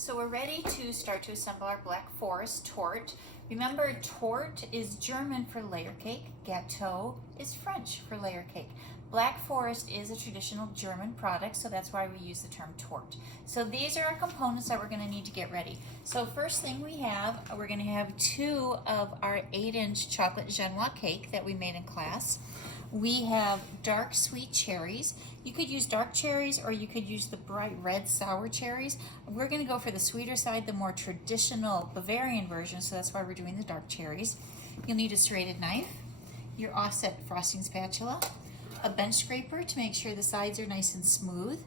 So we're ready to start to assemble our Black Forest Torte. Remember, Torte is German for layer cake. Gâteau is French for layer cake. Black Forest is a traditional German product, so that's why we use the term Torte. So these are our components that we're going to need to get ready. So first thing we're going to have 2 of our 8-inch chocolate genoise cake that we made in class. We have dark sweet cherries. You could use dark cherries or you could use the bright red sour cherries. We're going to go for the sweeter side, the more traditional Bavarian version, so that's why we're doing the dark cherries. You'll need a serrated knife, your offset frosting spatula, a bench scraper to make sure the sides are nice and smooth.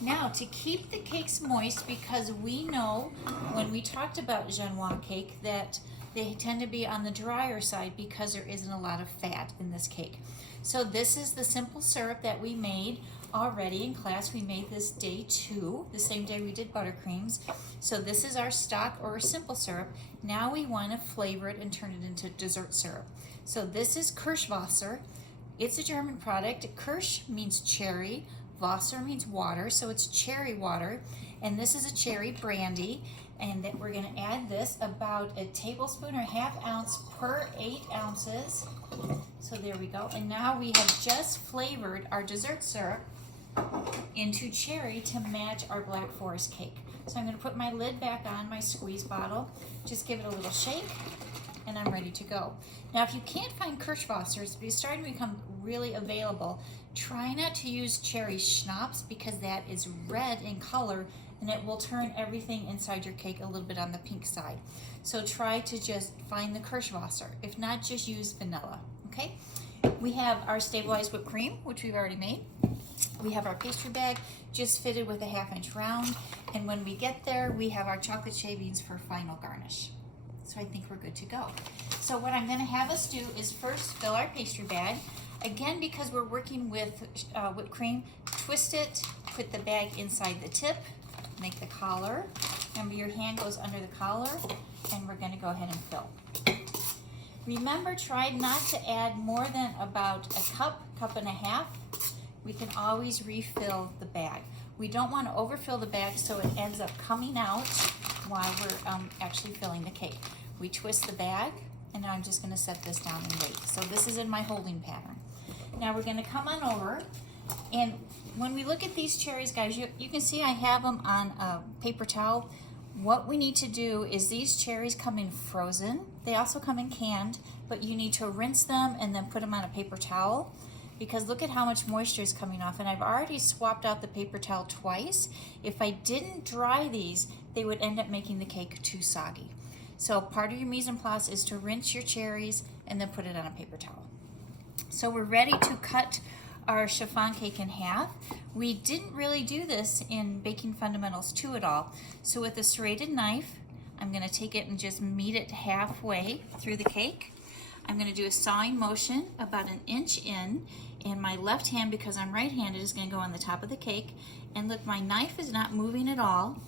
Now, to keep the cakes moist, because we know when we talked about genoise cake that they tend to be on the drier side because there isn't a lot of fat in this cake. So this is the simple syrup that we made already in class. We made this day 2, the same day we did buttercreams. So this is our stock or simple syrup. Now we want to flavor it and turn it into dessert syrup. So this is Kirschwasser. It's a German product. Kirsch means cherry, Wasser means water, so it's cherry water. And this is a cherry brandy. And that we're going to add this about a tablespoon or ½ ounce per 8 ounces. So there we go. And now we have just flavored our dessert syrup into cherry to match our Black Forest cake. So I'm going to put my lid back on my squeeze bottle, just give it a little shake, and I'm ready to go. Now, if you can't find Kirschwassers, it's starting to become really available. Try not to use cherry schnapps because that is red in color and it will turn everything inside your cake a little bit on the pink side. So try to just find the Kirschwasser. If not, just use vanilla, okay? We have our stabilized whipped cream, which we've already made. We have our pastry bag, just fitted with a ½ inch round. And when we get there, we have our chocolate shavings for final garnish. So I think we're good to go. So what I'm gonna have us do is first fill our pastry bag. Again, because we're working with whipped cream, twist it, put the bag inside the tip, make the collar. Remember, your hand goes under the collar, and we're going to go ahead and fill. Remember, try not to add more than about a cup and a half. We can always refill the bag. We don't want to overfill the bag so it ends up coming out while we're actually filling the cake. We twist the bag, and now I'm just going to set this down and wait. So this is in my holding pattern. Now we're going to come on over, and when we look at these cherries, guys, you can see I have them on a paper towel. What we need to do is these cherries come in frozen. They also come in canned, but you need to rinse them and then put them on a paper towel because look at how much moisture is coming off. And I've already swapped out the paper towel twice. If I didn't dry these, they would end up making the cake too soggy. So part of your mise en place is to rinse your cherries and then put it on a paper towel. So we're ready to cut our chiffon cake in half. We didn't really do this in Baking Fundamentals 2 at all. So with a serrated knife, I'm going to take it and just meet it halfway through the cake. I'm going to do a sawing motion about 1 inch in, and my left hand, because I'm right-handed, is going to go on the top of the cake. And look, my knife is not moving at all,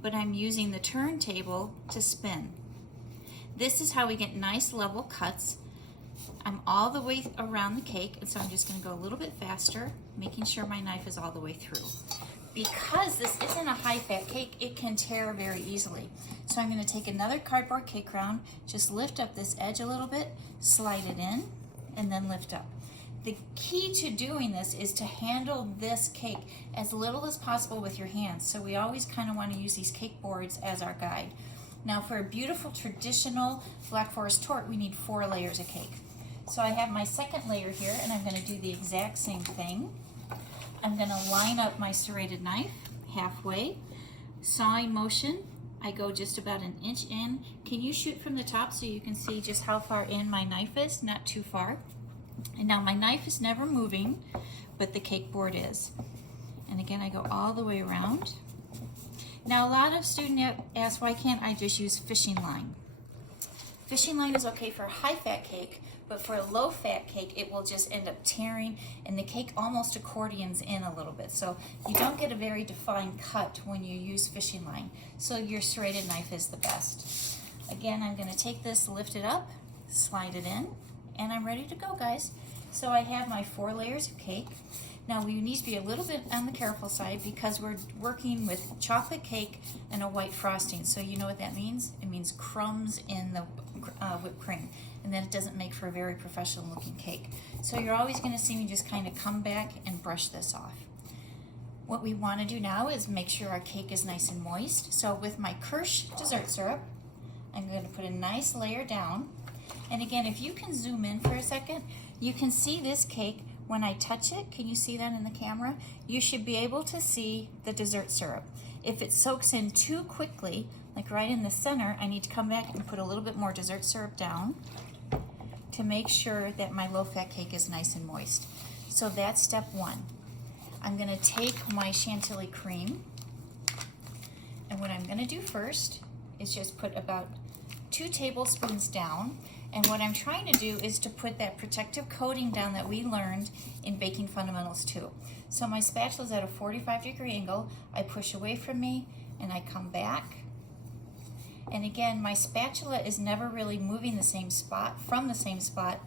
but I'm using the turntable to spin. This is how we get nice level cuts. I'm all the way around the cake, and so I'm just going to go a little bit faster, making sure my knife is all the way through. Because this isn't a high-fat cake, it can tear very easily. So I'm going to take another cardboard cake round, just lift up this edge a little bit, slide it in, and then lift up. The key to doing this is to handle this cake as little as possible with your hands. So we always kind of want to use these cake boards as our guide. Now for a beautiful traditional Black Forest Torte, we need 4 layers of cake. So I have my second layer here, and I'm going to do the exact same thing. I'm going to line up my serrated knife halfway. Sawing motion, I go just about 1 inch in. Can you shoot from the top so you can see just how far in my knife is? Not too far. And now my knife is never moving, but the cake board is. And again, I go all the way around. Now a lot of students ask, why can't I just use fishing line? Fishing line is okay for a high-fat cake, but for a low-fat cake, it will just end up tearing, and the cake almost accordions in a little bit. So you don't get a very defined cut when you use fishing line. So your serrated knife is the best. Again, I'm going to take this, lift it up, slide it in, and I'm ready to go, guys. So I have my 4 layers of cake. Now we need to be a little bit on the careful side because we're working with chocolate cake and a white frosting. So you know what that means? It means crumbs in the whipped cream, and then it doesn't make for a very professional looking cake. So you're always going to see me just kind of come back and brush this off. What we want to do now is make sure our cake is nice and moist. So with my Kirsch dessert syrup, I'm going to put a nice layer down. And again, if you can zoom in for a second, you can see this cake when I touch it. Can you see that in the camera? You should be able to see the dessert syrup. If it soaks in too quickly, like right in the center, I need to come back and put a little bit more dessert syrup down to make sure that my low-fat cake is nice and moist. So that's step one. I'm going to take my chantilly cream, and what I'm going to do first is just put about 2 tablespoons down. And what I'm trying to do is to put that protective coating down that we learned in Baking Fundamentals 2. So my spatula is at a 45-degree angle. I push away from me and I come back. And again, my spatula is never really moving the same spot from the same spot.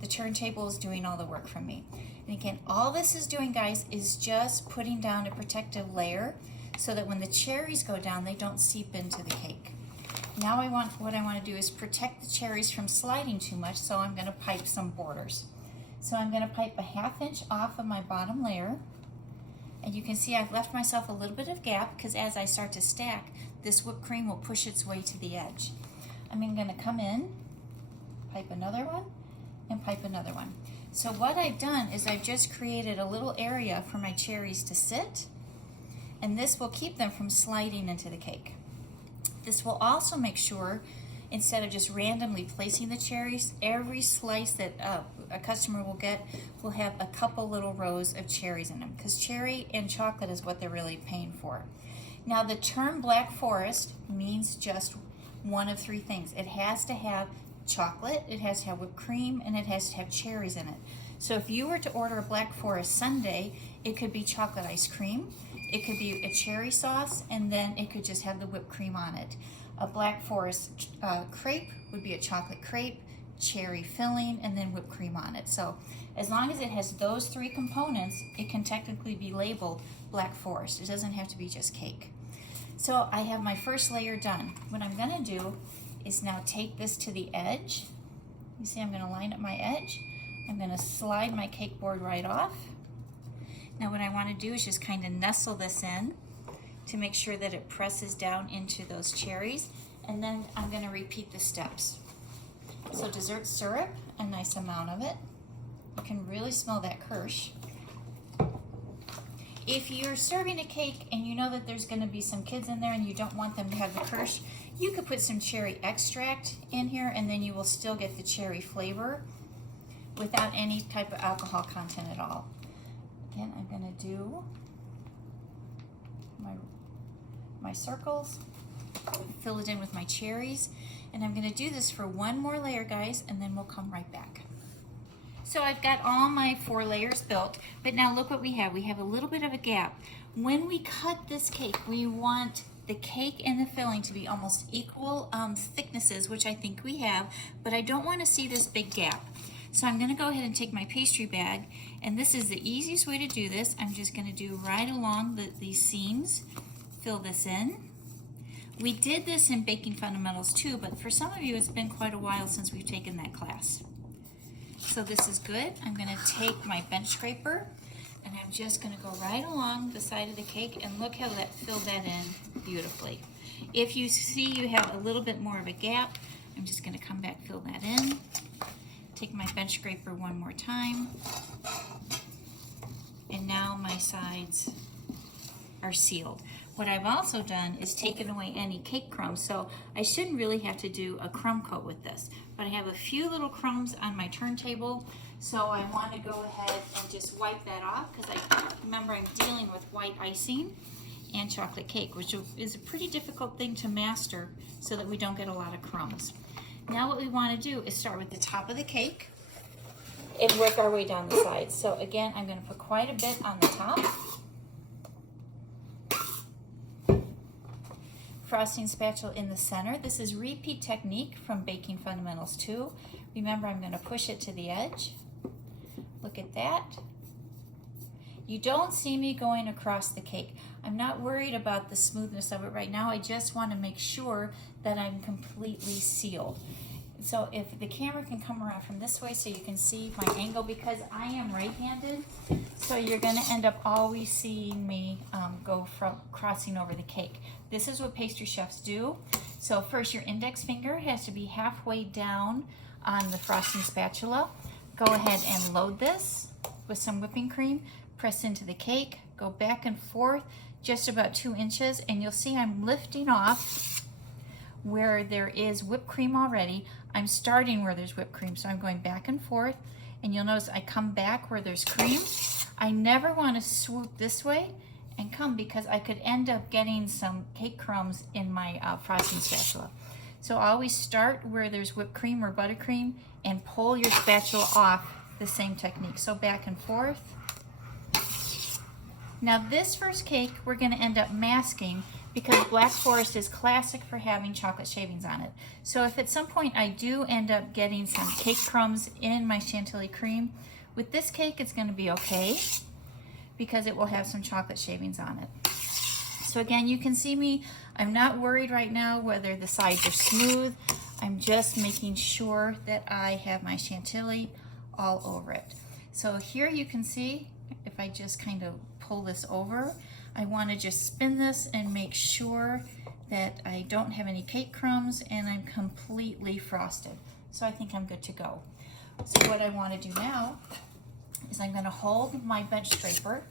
The turntable is doing all the work for me. And again, all this is doing, guys, is just putting down a protective layer so that when the cherries go down, they don't seep into the cake. Now what I want to do is protect the cherries from sliding too much, so I'm going to pipe some borders. So I'm going to pipe a 1/2 inch off of my bottom layer. And you can see I've left myself a little bit of gap because as I start to stack, this whipped cream will push its way to the edge. I'm going to come in, pipe another one, and pipe another one. So what I've done is I've just created a little area for my cherries to sit, and this will keep them from sliding into the cake. This will also make sure, instead of just randomly placing the cherries, every slice that a customer will get will have a couple little rows of cherries in them, because cherry and chocolate is what they're really paying for. Now the term Black Forest means just one of 3 things. It has to have chocolate, it has to have whipped cream, and it has to have cherries in it. So if you were to order a Black Forest sundae, it could be chocolate ice cream, it could be a cherry sauce, and then it could just have the whipped cream on it. A Black Forest crepe would be a chocolate crepe, cherry filling, and then whipped cream on it. So as long as it has those 3 components, it can technically be labeled Black Forest. It doesn't have to be just cake. So I have my first layer done. What I'm going to do is now take this to the edge. You see I'm going to line up my edge. I'm going to slide my cake board right off. Now what I want to do is just kind of nestle this in to make sure that it presses down into those cherries, and then I'm going to repeat the steps. So dessert syrup, a nice amount of it. You can really smell that Kirsch. If you're serving a cake and you know that there's going to be some kids in there and you don't want them to have the Kirsch, you could put some cherry extract in here, and then you will still get the cherry flavor without any type of alcohol content at all. Again, I'm going to do my circles, fill it in with my cherries, and I'm going to do this for one more layer, guys, and then we'll come right back. So I've got all my 4 layers built, but now look what we have. We have a little bit of a gap. When we cut this cake, we want the cake and the filling to be almost equal thicknesses, which I think we have, but I don't want to see this big gap. So I'm going to go ahead and take my pastry bag, and this is the easiest way to do this. I'm just going to do right along these seams, fill this in. We did this in Baking Fundamentals 2, but for some of you it's been quite a while since we've taken that class. So this is good. I'm going to take my bench scraper, and I'm just going to go right along the side of the cake, and look how that filled that in beautifully. If you see you have a little bit more of a gap, I'm just going to come back, fill that in. Take my bench scraper one more time, and now my sides are sealed. What I've also done is taken away any cake crumbs, so I shouldn't really have to do a crumb coat with this, but I have a few little crumbs on my turntable, so I want to go ahead and just wipe that off, because I remember I'm dealing with white icing and chocolate cake, which is a pretty difficult thing to master so that we don't get a lot of crumbs. Now what we want to do is start with the top of the cake and work our way down the sides. So again, I'm going to put quite a bit on the top. Frosting spatula in the center. This is repeat technique from Baking Fundamentals 2. Remember, I'm going to push it to the edge. Look at that. You don't see me going across the cake. I'm not worried about the smoothness of it right now. I just want to make sure that I'm completely sealed. So if the camera can come around from this way so you can see my angle, because I am right-handed, so you're going to end up always seeing me go from crossing over the cake. This is what pastry chefs do. So first, your index finger has to be halfway down on the frosting spatula. Go ahead and load this with some whipping cream, press into the cake, go back and forth just about 2 inches, and you'll see I'm lifting off where there is whipped cream already. I'm starting where there's whipped cream, so I'm going back and forth, and you'll notice I come back where there's cream. I never want to swoop this way and come, because I could end up getting some cake crumbs in my frosting spatula. So always start where there's whipped cream or buttercream and pull your spatula off, the same technique. So back and forth. Now this first cake we're going to end up masking, because Black Forest is classic for having chocolate shavings on it. So if at some point I do end up getting some cake crumbs in my chantilly cream, with this cake it's going to be okay, because it will have some chocolate shavings on it. So again, you can see me, I'm not worried right now whether the sides are smooth. I'm just making sure that I have my chantilly all over it. So here you can see, if I just kind of pull this over, I want to just spin this and make sure that I don't have any cake crumbs and I'm completely frosted. So I think I'm good to go. So what I want to do now is I'm going to hold my bench scraper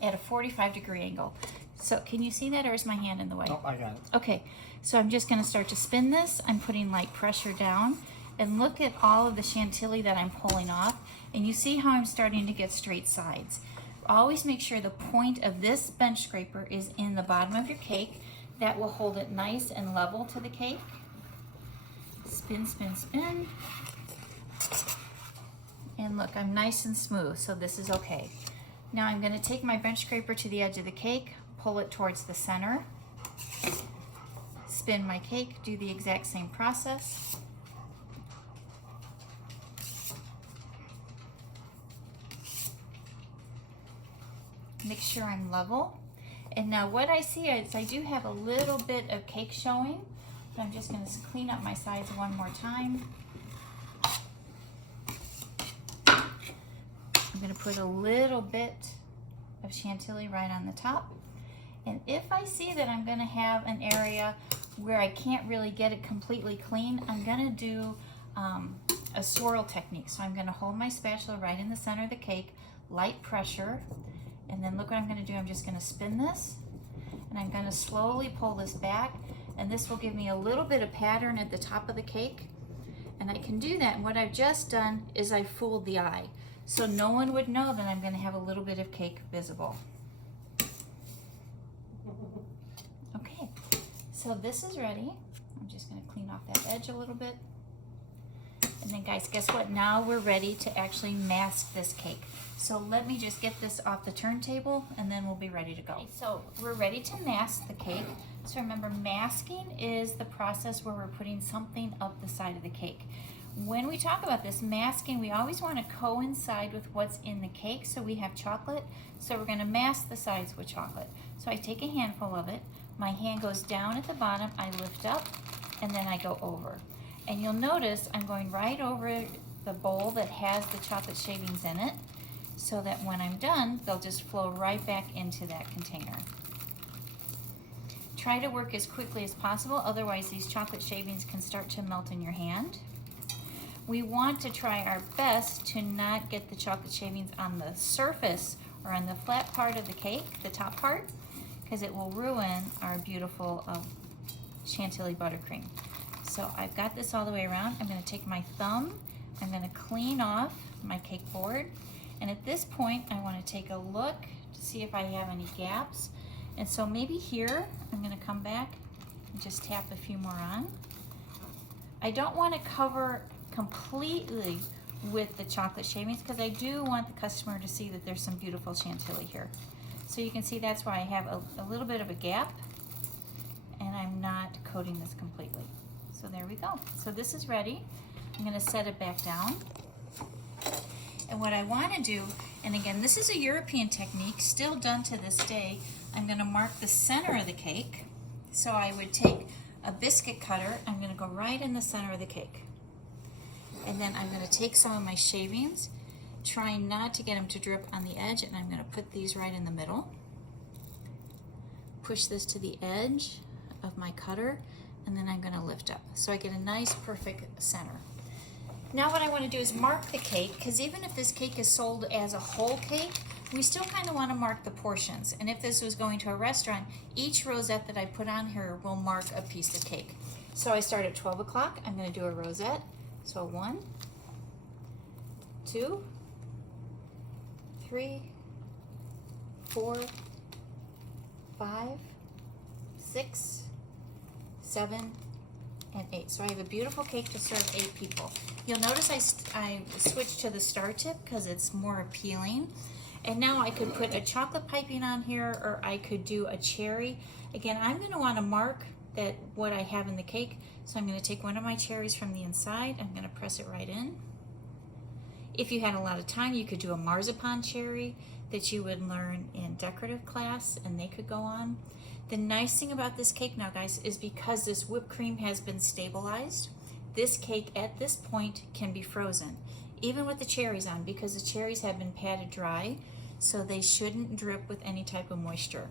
at a 45-degree angle. So can you see that, or is my hand in the way? Oh, I got it. Okay, so I'm just going to start to spin this. I'm putting light pressure down, and look at all of the chantilly that I'm pulling off, and you see how I'm starting to get straight sides. Always make sure the point of this bench scraper is in the bottom of your cake. That will hold it nice and level to the cake. Spin, spin, spin. And look, I'm nice and smooth, so this is okay. Now I'm going to take my bench scraper to the edge of the cake, pull it towards the center, spin my cake, do the exact same process. Make sure I'm level. And now what I see is I do have a little bit of cake showing, but I'm just going to clean up my sides one more time. I'm going to put a little bit of chantilly right on the top. And if I see that I'm going to have an area where I can't really get it completely clean, I'm going to do a swirl technique. So I'm going to hold my spatula right in the center of the cake, light pressure, and then look what I'm going to do. I'm just going to spin this, and I'm going to slowly pull this back, and this will give me a little bit of pattern at the top of the cake. And I can do that, and what I've just done is I fooled the eye. So no one would know that I'm going to have a little bit of cake visible. Okay, so this is ready. I'm just going to clean off that edge a little bit. And then guys, guess what? Now we're ready to actually mask this cake. So let me just get this off the turntable, and then we'll be ready to go. Okay, so we're ready to mask the cake. So remember, masking is the process where we're putting something up the side of the cake. When we talk about this masking, we always want to coincide with what's in the cake. So we have chocolate, so we're going to mask the sides with chocolate. So I take a handful of it, my hand goes down at the bottom, I lift up, and then I go over. And you'll notice I'm going right over the bowl that has the chocolate shavings in it, so that when I'm done, they'll just flow right back into that container. Try to work as quickly as possible, otherwise these chocolate shavings can start to melt in your hand. We want to try our best to not get the chocolate shavings on the surface or on the flat part of the cake, the top part, because it will ruin our beautiful chantilly buttercream. So I've got this all the way around. I'm going to take my thumb, I'm going to clean off my cake board, and at this point I want to take a look to see if I have any gaps. And so maybe here I'm going to come back and just tap a few more on. I don't want to cover completely with the chocolate shavings, because I do want the customer to see that there's some beautiful chantilly here. So you can see that's why I have a little bit of a gap, and I'm not coating this completely. So there we go. So this is ready. I'm going to set it back down. And what I want to do And again, this is a European technique, still done to this day. I'm gonna mark the center of the cake. So I would take a biscuit cutter, I'm gonna go right in the center of the cake. And then I'm gonna take some of my shavings, trying not to get them to drip on the edge, and I'm gonna put these right in the middle. Push this to the edge of my cutter, and then I'm gonna lift up. So I get a nice, perfect center. Now what I wanna do is mark the cake, because even if this cake is sold as a whole cake, we still kind of want to mark the portions. And if this was going to a restaurant, each rosette that I put on here will mark a piece of cake. So I start at 12 o'clock, I'm going to do a rosette. So 1, 2, 3, 4, 5, 6, 7, and 8. So I have a beautiful cake to serve 8 people. You'll notice I switched to the star tip because it's more appealing. And now I could put a chocolate piping on here, or I could do a cherry. Again, I'm going to want to mark that what I have in the cake. So I'm going to take one of my cherries from the inside. I'm going to press it right in. If you had a lot of time, you could do a marzipan cherry that you would learn in decorative class, and they could go on. The nice thing about this cake now, guys, is because this whipped cream has been stabilized, this cake at this point can be frozen, even with the cherries on, because the cherries have been patted dry, so they shouldn't drip with any type of moisture.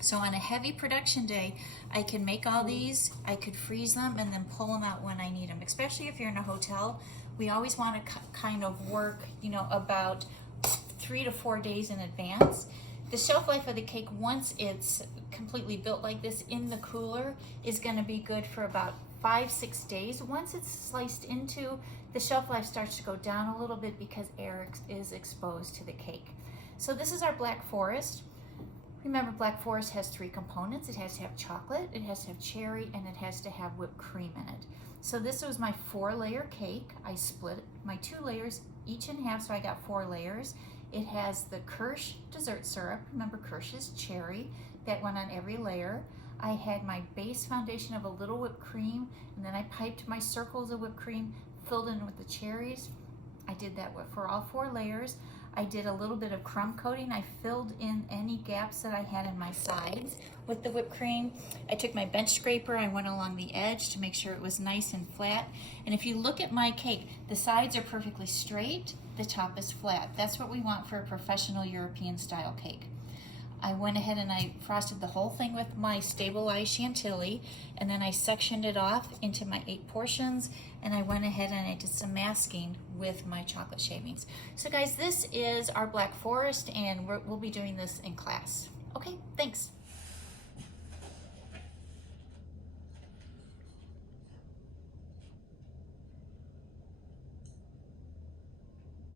So on a heavy production day, I can make all these, I could freeze them and then pull them out when I need them, especially if you're in a hotel. We always want to kind of work, about 3 to 4 days in advance. The shelf life of the cake, once it's completely built like this in the cooler, is going to be good for about 5-6 days. Once it's sliced into, the shelf life starts to go down a little bit because air is exposed to the cake. So this is our Black Forest. Remember, Black Forest has 3 components. It has to have chocolate, it has to have cherry, and it has to have whipped cream in it. So this was my 4-layer cake. I split my 2 layers each in half, so I got 4 layers. It has the Kirsch dessert syrup. Remember, Kirsch is cherry. That went on every layer. I had my base foundation of a little whipped cream, and then I piped my circles of whipped cream, filled in with the cherries. I did that for all 4 layers. I did a little bit of crumb coating. I filled in any gaps that I had in my sides with the whipped cream. I took my bench scraper, I went along the edge to make sure it was nice and flat. And if you look at my cake, the sides are perfectly straight, the top is flat. That's what we want for a professional European style cake. I went ahead and I frosted the whole thing with my stabilized chantilly, and then I sectioned it off into my 8 portions, and I went ahead and I did some masking with my chocolate shavings. So guys, this is our Black Forest, and we'll be doing this in class. Okay, thanks.